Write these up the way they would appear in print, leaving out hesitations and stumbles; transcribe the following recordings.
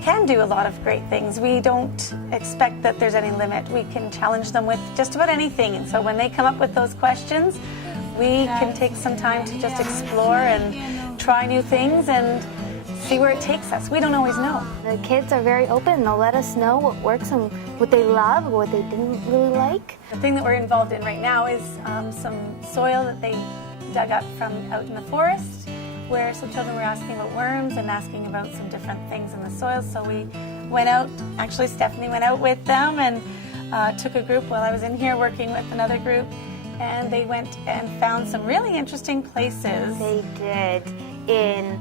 can do a lot of great things. We don't expect that there's any limit. We can challenge them with just about anything. And so when they come up with those questions, we can take some time to just explore and try new things and see where it takes us. We don't always know. The kids are very open. They'll let us know what works and what they love or what they didn't really like. The thing that we're involved in right now is some soil that they dug up from out in the forest, where some children were asking about worms and asking about some different things in the soil. So we went out, actually Stephanie went out with them and took a group while I was in here working with another group, and they went and found some really interesting places. They did, in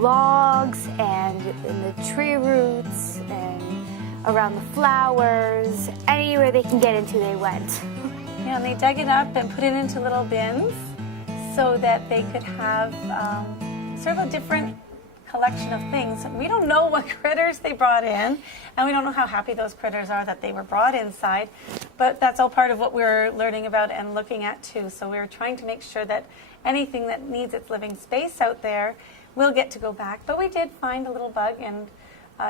logs and in the tree roots and around the flowers. Anywhere they can get into, they went. Yeah, and they dug it up and put it into little bins so that they could have sort of a different collection of things. We don't know what critters they brought in, and we don't know how happy those critters are that they were brought inside, but that's all part of what we're learning about and looking at too. So we're trying to make sure that anything that needs its living space out there will get to go back. But we did find a little bug and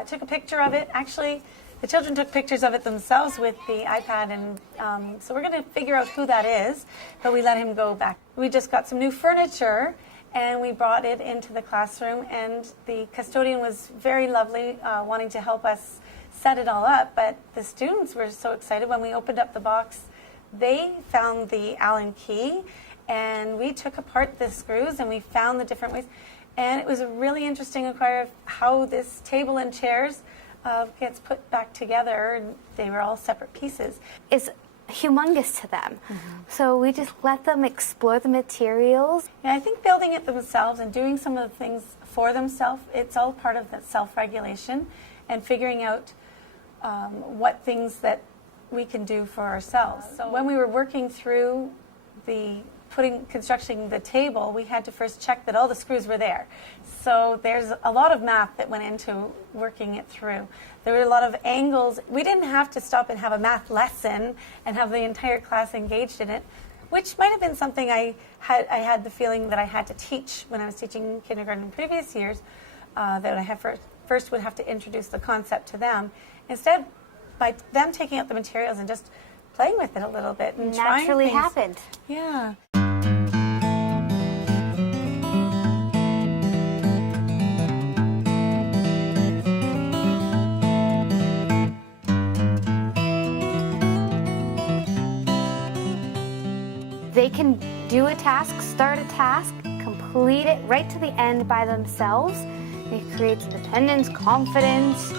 took a picture of it. Actually, the children took pictures of it themselves with the iPad, and so we're going to figure out who that is, but we let him go back. We just got some new furniture, and we brought it into the classroom, and the custodian was very lovely, wanting to help us set it all up, but the students were so excited. When we opened up the box, they found the Allen key, and we took apart the screws, and we found the different ways, and it was a really interesting inquiry of how this table and chairs gets put back together, and they were all separate pieces. It's humongous to them. So we just let them explore the materials. And I think building it themselves and doing some of the things for themselves, it's all part of that self-regulation and figuring out what things that we can do for ourselves. So when we were working through constructing the table, we had to first check that all the screws were there. So there's a lot of math that went into working it through. There were a lot of angles. We didn't have to stop and have a math lesson and have the entire class engaged in it, which might have been something I had the feeling that I had to teach when I was teaching kindergarten in previous years, that I first would have to introduce the concept to them. Instead, by them taking out the materials and just playing with it a little bit and naturally trying things. happened. Yeah. They can do a task, start a task, complete it right to the end by themselves. It creates independence, confidence.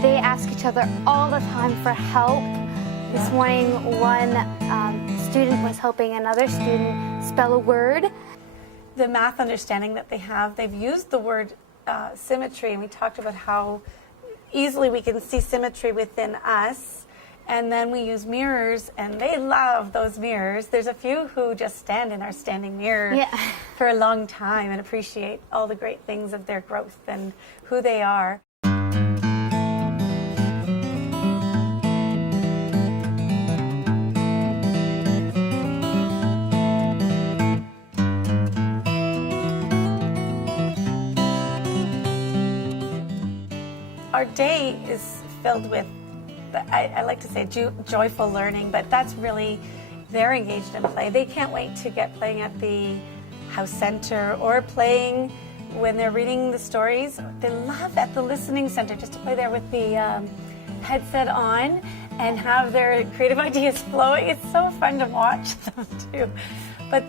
They ask each other all the time for help. This morning, one student was helping another student spell a word. The math understanding that they have, they've used the word symmetry, and we talked about how easily we can see symmetry within us. And then we use mirrors, and they love those mirrors. There's a few who just stand in our standing mirror for a long time and appreciate all the great things of their growth and who they are. Our day is filled with, I like to say, joyful learning, but that's really, they're engaged in play. They can't wait to get playing at the House Center or playing when they're reading the stories. They love at the Listening Center just to play there with the headset on and have their creative ideas flowing. It's so fun to watch them too. But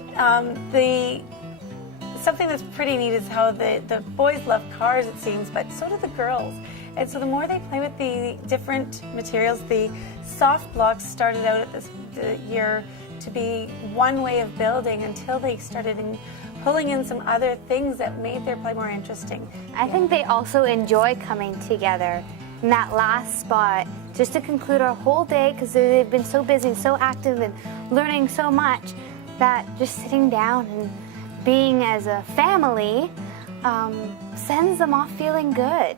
something that's pretty neat is how the boys love cars, it seems, but so do the girls. And so the more they play with the different materials, the soft blocks started out at the year to be one way of building until they started pulling in some other things that made their play more interesting. I think they also enjoy coming together in that last spot just to conclude our whole day, because they've been so busy, so active, and learning so much that just sitting down and being as a family sends them off feeling good.